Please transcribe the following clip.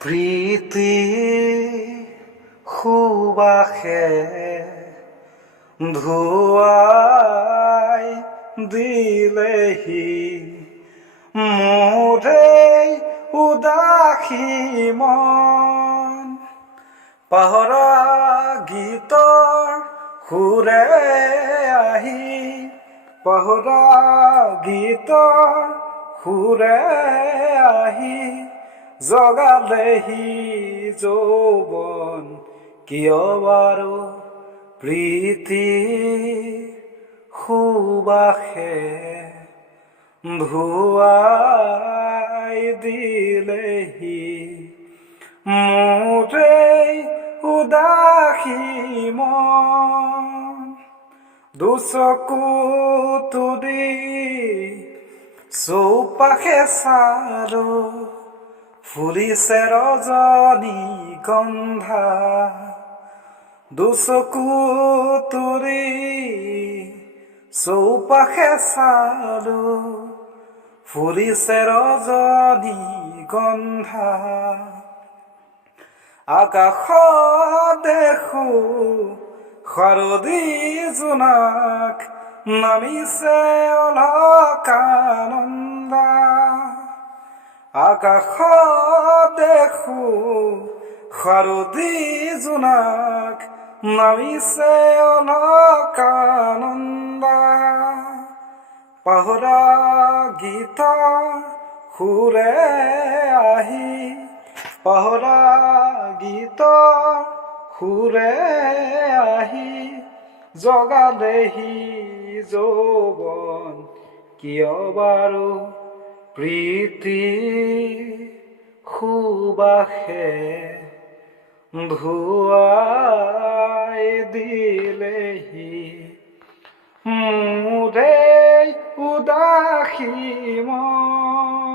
প্ৰীতি সুবাসে ধুৱাই দিলেহি মোৰে উদাসী মন। পাহৰা গীতৰ সুৰে আহি পাহৰা গীতৰ সুৰে আহি জগালেহি যৌৱন কিয় বাৰু প্ৰীতি সুবাসে ধুৱাই দিলেহি মোৰে উদাসী মন। দুচকু তুলি চৌপাশে চালো ফুলিছে ৰজনীগন্ধা। দুচকু তুলি চৌপাশে চালো ফুলিছে ৰজনীগন্ধা। আকাশত দেখো শাৰদী জোনাক নামিছে অলকানন্দা। আকাশত দেখো শাৰদী জোনাক নামিছে অলকানন্দা। পাহৰা গীতৰ সুৰে আহি পাহৰা গীতৰ সুৰে আহি জগালেহি যৌৱন কিয় বাৰু প্ৰীতি সুবাসে ধুৱাই দিলেহি মোৰে উদাসী মন।